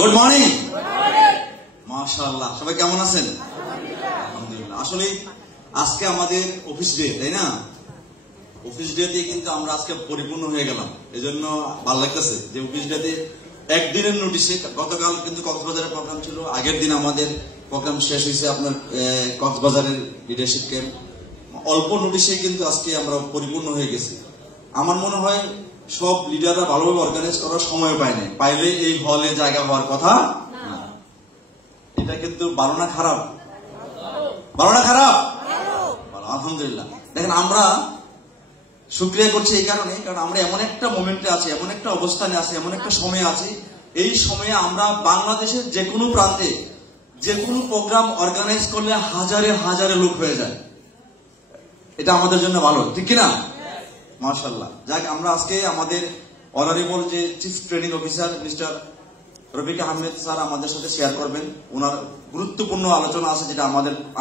Good morning. মাশাআল্লাহ, সবাই কেমন আছেন? আলহামদুলিল্লাহ। আসলে আজকে আমাদের অফিস ডে, তাই না? অফিস ডে তে কিন্তু আমরা আজকে পরিপূর্ণ হয়ে গেলাম, এই জন্য ভালো লাগতেছে যে অফিস ডে তে একদিনের নোটিশে। গতকাল কিন্তু কক্সবাজারের প্রোগ্রাম ছিল, আগের দিন আমাদের প্রোগ্রাম শেষ হয়েছে আপনার কক্সবাজারের লিডারশিপ ক্যাম্প। অল্প নোটিশে কিন্তু আজকে আমরা পরিপূর্ণ হয়ে গেছি। আমার মনে হয় সব লিডাররা ভালোভাবে অর্গানাইজ করার সময় পায় না, পাইলে এই হলে জায়গা হওয়ার কথা না। এটা কিন্তু ভালো না খারাপ? ভালো না খারাপ? আলহামদুলিল্লাহ। দেখেন, আমরা শুকরিয়া করছি এই কারণে, কারণ আমরা এমন একটা মোমেন্টে আছি, এমন একটা অবস্থানে আছি, এমন একটা সময়ে আছি, এই সময়ে আমরা বাংলাদেশের যে কোনো প্রান্তে যে কোনো প্রোগ্রাম অর্গানাইজ করলে হাজারে হাজারে লোক হয়ে যায়। এটা আমাদের জন্য ভালো, ঠিক কিনা? মাশাআল্লাহ। যাক, আমরা আজকে আমাদের অনারেবল যে chief training officer mister Rafiq Ahmed sir আমাদের সাথে শেয়ার করবেন। ওনার গুরুত্বপূর্ণ আলোচনা আছে, যেটা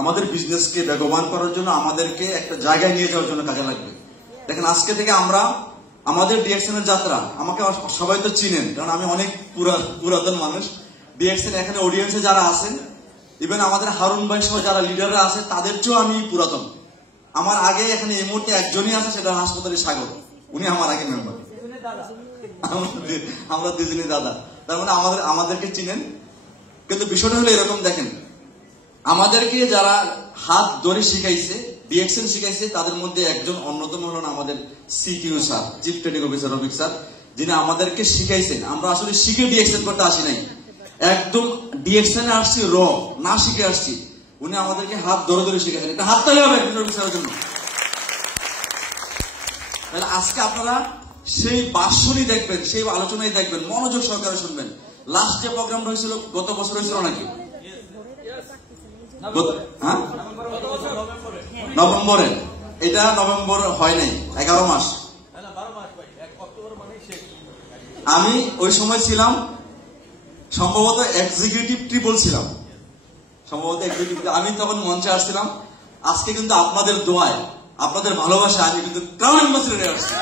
আমাদের বিজনেসকে বেগবান করার জন্য, আমাদেরকে একটা জায়গায় নিয়ে যাওয়ার জন্য কাজে লাগবে। দেখেন, আজকে থেকে আমরা আমাদের ডিএক্সএন এর যাত্রা, আমাকে সবাই তো চিনেন কারণ আমি অনেক পুরাতন মানুষ। ডিএক্সএন এখানে অডিয়েন্সে যারা আছেন, ইভেন আমাদের হারুন ভাই সহ যারা লিডাররা আছে, তাদের চেয়েও আমি পুরাতন। আমার আগে এখানে এই মুহূর্তে একজনই আছে, সেটা হাসপাতালের সাগর, উনি আমার আগে মেম্বার। আমরা দুজনই দাদা, তার মানে আমাদেরকে চিনেন। কিন্তু বিষয়টা হলো এরকম, দেখেন, আমাদেরকে যারা হাত ধরে শিখাইছে, ডিএক্সএন শিখাইছে, তাদের মধ্যে একজন অন্যতম হলেন আমাদের CTO sir, chief training officer Rafiq sir, যিনি আমাদেরকে শিখাইছেন। আমরা আসলে শিখে ডিএক্সএন করতে আসি নাই, একদম ডিএক্সএন এ আসছি র, না শিখে আসছি। উনি আমাদেরকে হাত ধরে ধরে শিখাইছেন। এটা হাত তালি হবে রফিক স্যারের জন্য। তাহলে আজকে আপনারা সেই বাসনই দেখবেন, সেই আলোচনায় দেখবেন, মনোযোগ সহকারে শুনবেন। লাস্ট যে প্রোগ্রাম হয়েছিল গত বছর হয়েছিল নাকি? নভেম্বরে। এটা নভেম্বর হয় নাই, 11 মাস। আমি ওই সময় ছিলাম সম্ভবত এক্সিকিউটিভ ট্রিপল ছিলাম, সম্ভবত এক্সিকিউটিভ। আমি তখন মঞ্চে আসছিলাম। আজকে কিন্তু আপনাদের দোয়ায়, আপনাদের ভালোবাসা আমি কিন্তু ক্রাউন অ্যাম্বাসেডরে আসছি।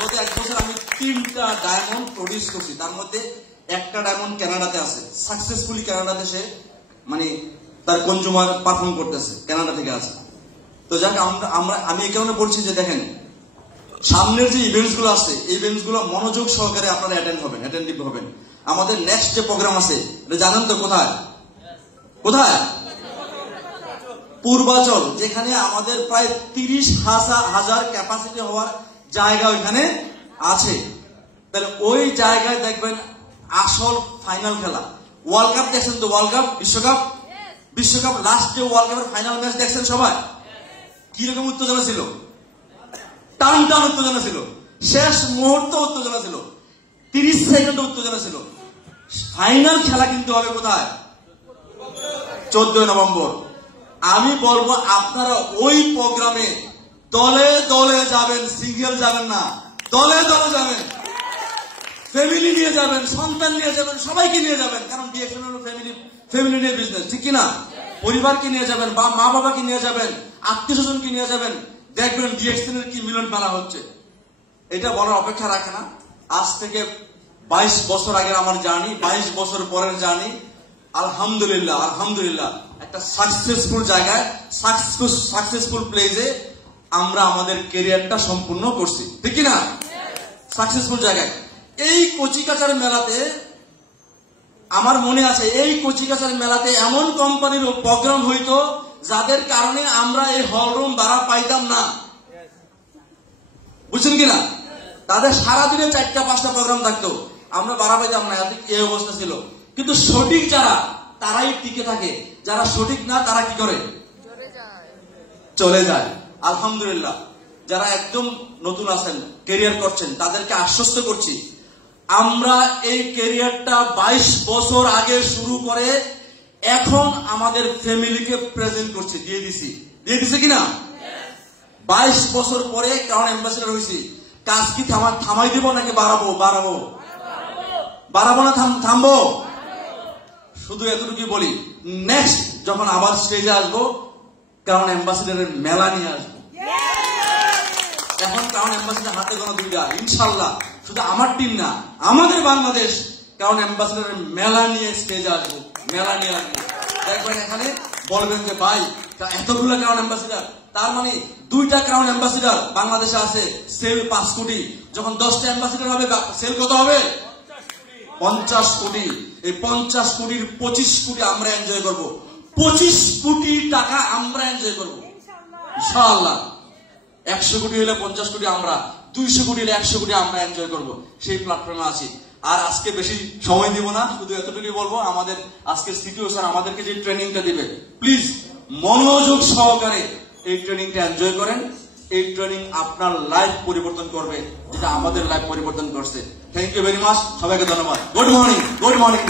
গত 1 বছর আমি 3টা ডায়মন্ড প্রডিউস করছি, তার মধ্যে একটা ডায়মন্ড কানাডাতে আছে, সাকসেসফুলি কানাডাতে সে মানে তার কনজুমার পারফর্ম করতেছে, কানাডা থেকে আছে। তো যাক, আমি এই কারণে বলছি যে দেখেন, সামনের যে ইভেন্টস গুলো আছে, এই ইভেন্টস গুলো মনোযোগ সহকারে আপনারা অ্যাটেন্ডিভ হবেন। আমাদের নেক্সট যে প্রোগ্রাম আছে, এটা জানেন তো কোথায়? কোথায়? পূর্বাচল, যেখানে আমাদের প্রায় 30,000 ক্যাপাসিটি হওয়ার জায়গা ওইখানে আছে। তাহলে ওই জায়গায় দেখবেন আসল ফাইনাল খেলা। ওয়ার্ল্ড কাপ দেখছেন তো? ওয়ার্ল্ড কাপ, বিশ্বকাপ লাস্ট যে ওয়ার্ল্ড কাপের ফাইনাল ম্যাচ দেখছেন সবাই? কিরকম উত্তেজনা ছিল? টান টান উত্তেজনা ছিল, শেষ মুহূর্ত উত্তেজনা ছিল, 30 সেকেন্ড উত্তেজনা ছিল। ফাইনাল খেলা কিন্তু হবে কোথায়? 14 নভেম্বর। আমি বলবো আপনারা ওই প্রোগ্রামে দলে দলে যাবেন, সিঙ্গেল যাবেন না, দলে দলে যাবেন, ফ্যামিলি নিয়ে যাবেন, সন্তান নিয়ে যাবেন, সবাইকে নিয়ে যাবেন। কারণ ডিএক্সএন হলো ফ্যামিলি নিয়ে বিজনেস, ঠিক কিনা? পরিবারকে নিয়ে যাবেন, বা মা বাবাকে নিয়ে যাবেন, আত্মীয় স্বজনকে নিয়ে যাবেন। দেখবেন ডিএক্সএন এর কি মিলন মেলা হচ্ছে। এটা বলার অপেক্ষা রাখে না। আজ থেকে 22 বছর আগের আমার জার্নি, 22 বছর পরের জার্নি, আলহামদুলিল্লাহ একটা সাকসেসফুল জায়গায়, সাকসেসফুল প্লেসে আমরা আমাদের ক্যারিয়ারটা সম্পূর্ণ করছি, ঠিক কিনা? সাকসেসফুল জায়গায়। এই কচিকাচার মেলাতে আমার মনে আছে, এই কচিকাচার মেলাতে এমন কোম্পানির প্রোগ্রাম হইতো যাদের কারণে আমরা এই হল রুম ভাড়া পাইতাম না, বুঝছেন কিনা? তাদের সারাদিনে 4টা-5টা প্রোগ্রাম থাকতো, আমরা ভাড়া পাইতাম না, এই অবস্থা ছিল। কিন্তু সঠিক যারা, তারাই টিকে থাকে, যারা সঠিক না তারা কি করে? চলে যায়। আলহামদুলিল্লাহ, যারা একদম নতুন আছেন, ক্যারিয়ার করছেন, তাদেরকে আশ্বস্ত করছি, আমরা এই ক্যারিয়ারটা 22 বছর আগে শুরু করে এখন আমাদের ফ্যামিলিকে প্রেজেন্ট করছি, দিয়ে দিছি কিনা? 22 বছর পরে ক্রাউন অ্যাম্বাসেডর হয়েছি। কাজ কি থামাই দিব নাকি বাড়াবো না থামবো? শুধু এতটুকু বলি, নেক্সট যখন আবার স্টেজে আসবো, ক্রাউন অ্যাম্বাসেডরের মেলা নিয়ে আসবো। এখন ক্রাউন অ্যাম্বাসেডর হাতে গোনা 2টা, ইনশাল্লাহ। শুধু আমার টিম না, আমাদের বাংলাদেশ কারণ অ্যাম্বাসেডারের মেলা নিয়ে স্টেজে আসবো, মেলা নিয়ে আসবো। দেখবেন এখানে বলবেন যে ভাই এতগুলো ক্রাউন অ্যাম্বাসেডার, তার মানে 2টা ক্রাউন অ্যাম্বাসেডার বাংলাদেশে আছে, সেল 5 কোটি। যখন 10টা অ্যাম্বাসেডার হবে সেল কত হবে? 50 কোটি। এই 50 কোটির 25 কোটি আমরা এনজয় করব, 25 কোটি টাকা আমরা এনজয় করব ইনশাআল্লাহ। 100 কোটি হলে 50 কোটি আমরা, 200 কোটি হলে 100 কোটি আমরা এনজয় করব, সেই প্ল্যাটফর্মে আছি। আর আজকে বেশি সময় দিব না, শুধু এতটুকুই বলবো, আমাদের আজকের সিটিও স্যার আমাদেরকে যে ট্রেনিংটা দিবে, প্লিজ মনোযোগ সহকারে এই ট্রেনিংটা এনজয় করেন। এই ট্রেনিং আপনার লাইফ পরিবর্তন করবে, যেটা আমাদের লাইফ পরিবর্তন করছে। থ্যাংক ইউ ভেরি মাচ, সবাইকে ধন্যবাদ। Good morning, good morning.